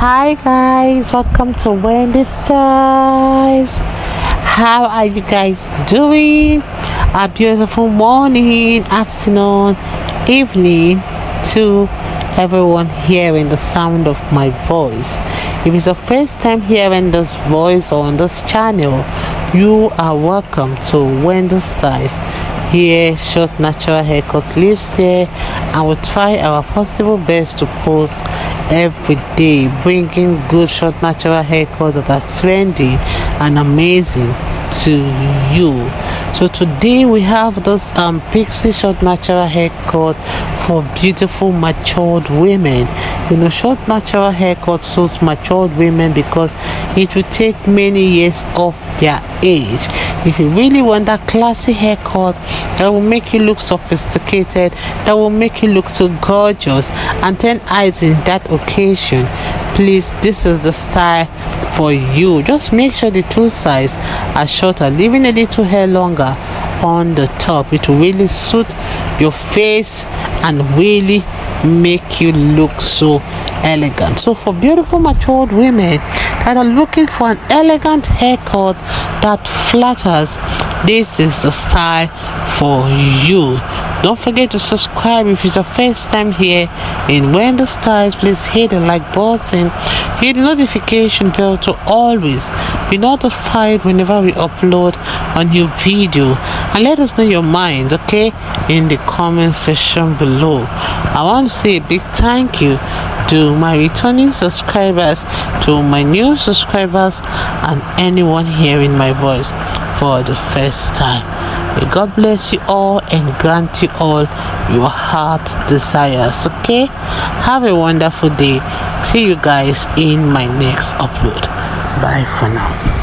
Hi guys, welcome to Wendy Styles. How are you guys doing? A beautiful morning, afternoon, evening to everyone hearing the sound of my voice. If it's your first time hearing this voice on this channel, you are welcome to Wendy Styles. Here, short natural haircuts lives here, and we'll try our possible best to post every day, bringing good short natural haircuts that are trendy and amazing to you. So today we have this Pixie short natural haircut for beautiful matured women. You know, short natural haircut suits matured women because it will take many years off their age. If you really want that classy haircut that will make you look sophisticated, that will make you look so gorgeous and turn eyes in that occasion, please, this is the style for you. Just make sure the two sides are shorter, leaving a little hair longer on the top. It will really suit your face and really make you look so elegant. So for beautiful matured women that are looking for an elegant haircut that flatters, this is the style for you. Don't forget to subscribe if it's your first time here in Wendy Styles. Please hit the like button, hit the notification bell to always be notified whenever we upload a new video, and let us know your mind, okay, in the comment section below. I want to say a big thank you to my returning subscribers, to my new subscribers, and anyone hearing my voice for the first time. May God bless you all and grant you all your heart desires, okay? Have a wonderful day. See you guys in my next upload. Bye for now.